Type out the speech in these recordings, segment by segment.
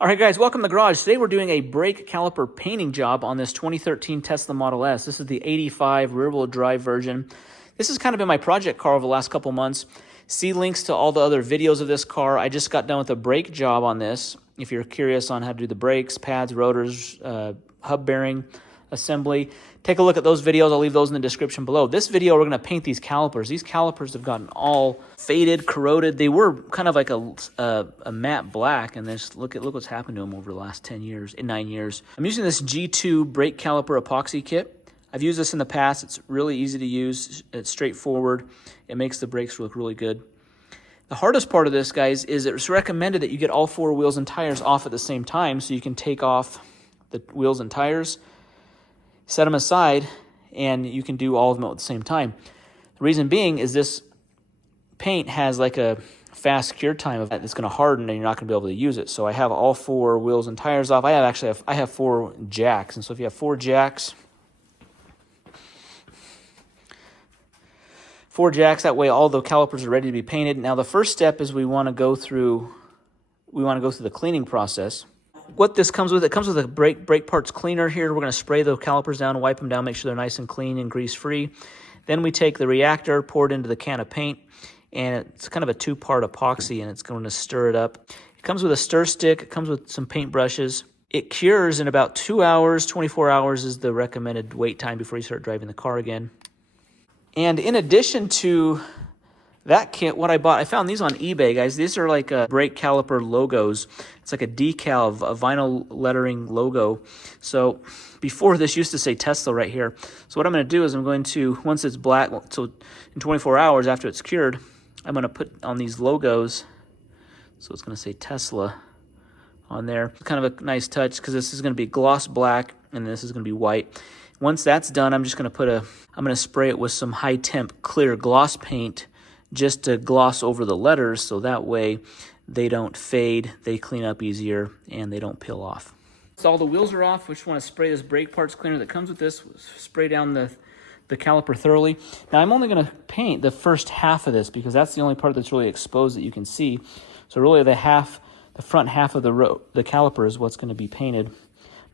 All right, guys, welcome to the garage. Today we're doing a brake caliper painting job on this 2013 Tesla Model S. This is the 85 rear-wheel drive version. This has kind of been my project car over the last couple months. See links to all the other videos of this car. I just got done with a brake job on this. If you're curious on how to do the brakes, pads, rotors, hub bearing assembly, take a look at those videos. I'll leave those in the description below. This video, we're going to paint these calipers. These calipers have gotten all faded, corroded. They were kind of like a matte black, and then look what's happened to them over the last 9 years. I'm using this G2 brake caliper epoxy kit. I've used this in the past. It's really easy to use. It's straightforward. It makes the brakes look really good. The hardest part of this, guys, is it's recommended that you get all four wheels and tires off at the same time so you can take off the wheels and tires, set them aside, and you can do all of them at the same time. The reason being is this paint has like a fast cure time of it's going to harden and you're not going to be able to use it. So I have all four wheels and tires off. I have four jacks, and so if you have four jacks, that way all the calipers are ready to be painted. Now the first step is we want to go through the cleaning process. What this comes with, it comes with a brake parts cleaner here. We're going to spray the calipers down, wipe them down, make sure they're nice and clean and grease-free. Then we take the reactor, pour it into the can of paint, and it's kind of a two-part epoxy, and it's going to stir it up. It comes with a stir stick. It comes with some paint brushes. It cures in about 2 hours. 24 hours is the recommended wait time before you start driving the car again. And in addition to that kit, what I bought, I found these on eBay, guys. These are like brake caliper logos. It's like a decal, a vinyl lettering logo. So before this used to say Tesla right here. So what I'm going to do is I'm going to, once it's black, so in 24 hours after it's cured, I'm going to put on these logos. So it's going to say Tesla on there. Kind of a nice touch because this is going to be gloss black and this is going to be white. Once that's done, I'm just going to I'm going to spray it with some high temp clear gloss paint just to gloss over the letters, so that way they don't fade, they clean up easier, and they don't peel off. So all the wheels are off. We just want to spray this brake parts cleaner that comes with this, spray down the caliper thoroughly. Now I'm only going to paint the first half of this because that's the only part that's really exposed that you can see. So really the front half of the caliper is what's going to be painted. I'm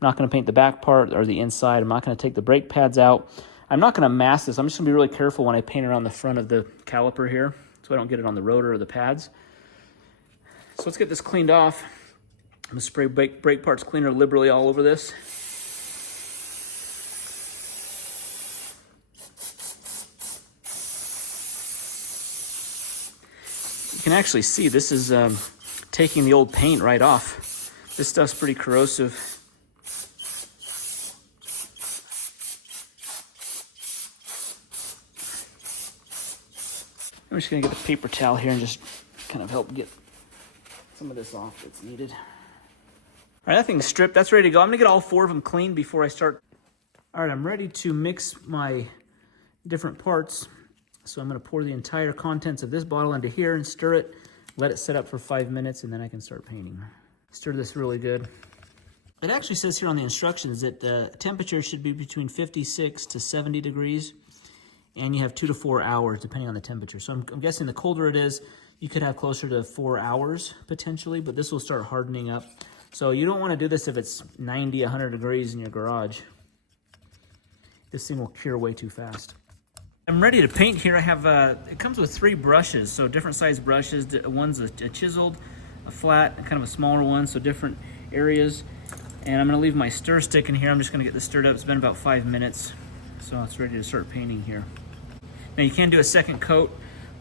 not going to paint the back part or the inside. I'm not going to take the brake pads out. I'm not going to mask this. I'm just going to be really careful when I paint around the front of the caliper here so I don't get it on the rotor or the pads. So let's get this cleaned off. I'm going to spray brake parts cleaner liberally all over this. You can actually see this is taking the old paint right off. This stuff's pretty corrosive. I'm just going to get a paper towel here and just kind of help get some of this off that's needed. All right, that thing's stripped. That's ready to go. I'm going to get all four of them clean before I start. All right, I'm ready to mix my different parts. So I'm going to pour the entire contents of this bottle into here and stir it, let it set up for 5 minutes, and then I can start painting. Stir this really good. It actually says here on the instructions that the temperature should be between 56 to 70 degrees. And you have 2 to 4 hours depending on the temperature. So I'm guessing the colder it is, you could have closer to 4 hours potentially, but this will start hardening up. So you don't want to do this if it's 90, 100 degrees in your garage. This thing will cure way too fast. I'm ready to paint here. I have, it comes with 3 brushes, so different size brushes. One's a chiseled, a flat, kind of a smaller one, so different areas. And I'm going to leave my stir stick in here. I'm just going to get this stirred up. It's been about 5 minutes, so it's ready to start painting here. Now you can do a second coat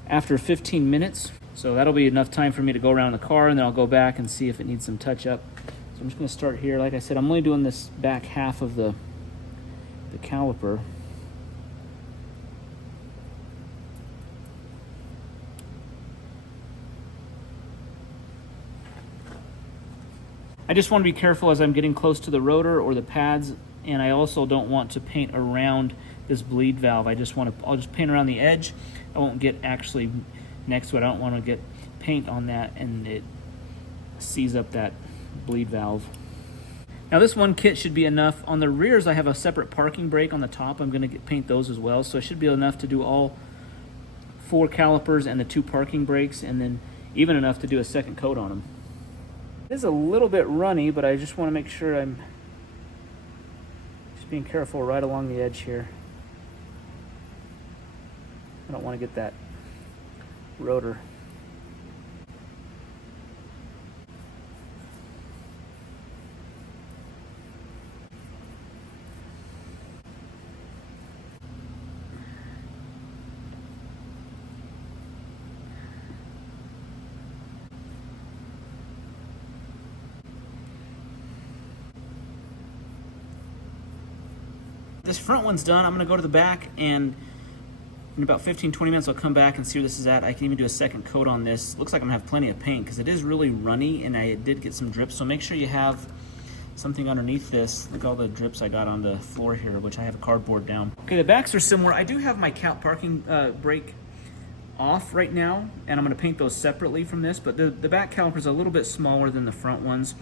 after 15 minutes, so that'll be enough time for me to go around the car, and then I'll go back and see if it needs some touch up. So I'm just going to start here. Like I said, I'm only doing this back half of the caliper. I just want to be careful as I'm getting close to the rotor or the pads, and I also don't want to paint around this bleed valve. I'll just paint around the edge. I won't get actually next to it. I don't want to get paint on that and it sees up that bleed valve. Now this one kit should be enough. On the rears I have a separate parking brake on the top. I'm going to paint those as well, so it should be enough to do all 4 calipers and the 2 parking brakes, and then even enough to do a second coat on them. It is a little bit runny, but I just want to make sure I'm just being careful right along the edge here. I don't want to get that rotor. This front one's done. I'm gonna go to the back, and in about 15-20 minutes I'll come back and see where this is at. I can even do a second coat on this. Looks like I'm gonna have plenty of paint because it is really runny and I did get some drips. So make sure you have something underneath this. Look at all the drips I got on the floor here, which I have a cardboard down. Okay, the backs are similar. I do have my parking brake off right now, and I'm gonna paint those separately from this, but the back caliper is a little bit smaller than the front ones,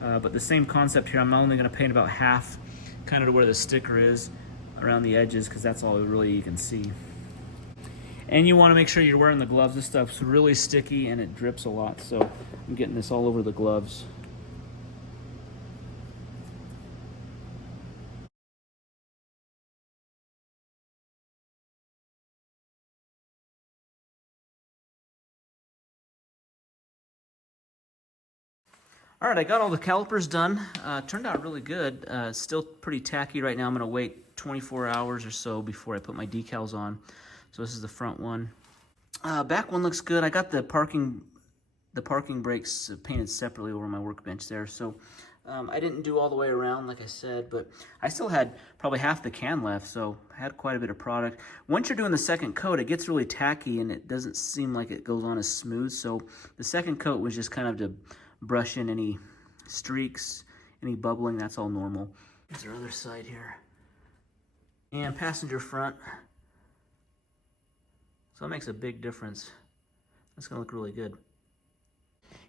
but the same concept here. I'm only gonna paint about half, kind of to where the sticker is around the edges, because that's all really you can see. And you want to make sure you're wearing the gloves. This stuff's really sticky and it drips a lot, so I'm getting this all over the gloves. All right, I got all the calipers done. Turned out really good. It's still pretty tacky right now. I'm gonna wait 24 hours or so before I put my decals on. So this is the front one. Back one looks good. I got the parking brakes painted separately over my workbench there. So I didn't do all the way around, like I said, but I still had probably half the can left, so I had quite a bit of product. Once you're doing the second coat, it gets really tacky and it doesn't seem like it goes on as smooth. So the second coat was just kind of to brush in any streaks, any bubbling. That's all normal. Here's our other side here. And passenger front. So it makes a big difference. That's gonna look really good.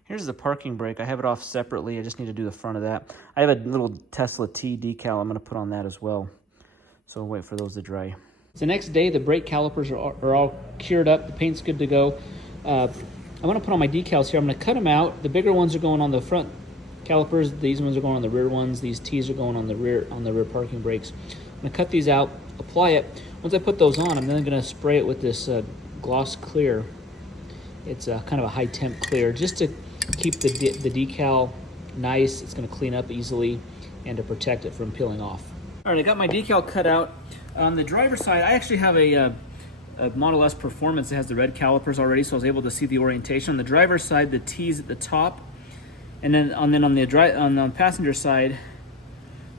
Here's the parking brake. I have it off separately. I just need to do the front of that. I have a little Tesla T decal I'm gonna put on that as well. So I'll wait for those to dry. So the next day, the brake calipers are all cured up. The paint's good to go. I'm gonna put on my decals here. I'm gonna cut them out. The bigger ones are going on the front calipers. These ones are going on the rear ones. These T's are going on the rear parking brakes. I'm gonna cut these out, apply it. Once I put those on, I'm then gonna spray it with this gloss clear. It's kind of a high temp clear, just to keep the decal nice. It's gonna clean up easily and to protect it from peeling off. All right, I got my decal cut out. On the driver's side, I actually have a Model S Performance that has the red calipers already, so I was able to see the orientation. On the driver's side, the T's at the top, and then on the passenger side,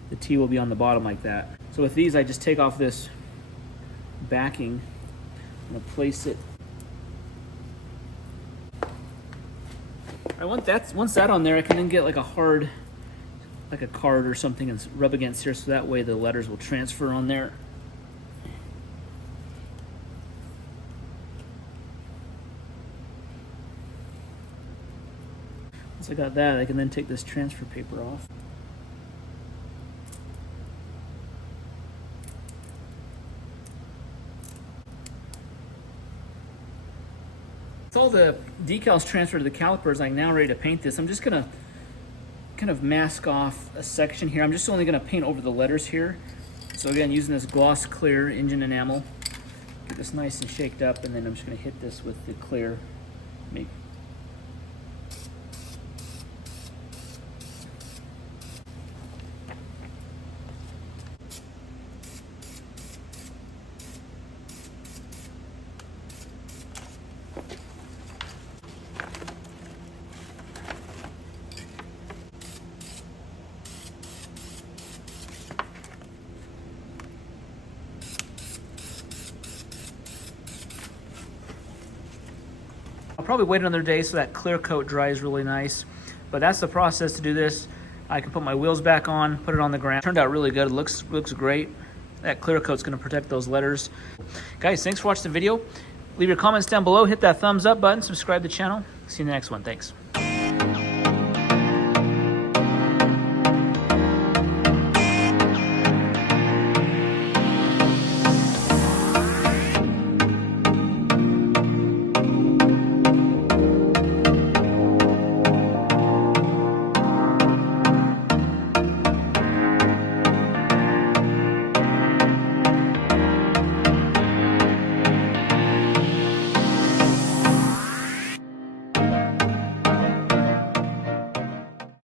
the T will be on the bottom like that. So with these, I just take off this backing. I'm gonna place it. Once that on there, I can then get like a hard, like a card or something, and rub against here, so that way the letters will transfer on there. Once I got that, I can then take this transfer paper off. With all the decals transferred to the calipers, I'm now ready to paint this. I'm just gonna kind of mask off a section here. I'm just only gonna paint over the letters here. So again, using this gloss clear engine enamel, get this nice and shaked up, and then I'm just gonna hit this with the clear. I'll probably wait another day so that clear coat dries really nice. But that's the process to do this. I can put my wheels back on, put it on the ground. Turned out really good. It looks great. That clear coat's gonna protect those letters. Guys, thanks for watching the video. Leave your comments down below. Hit that thumbs up button. Subscribe to the channel. See you in the next one. Thanks.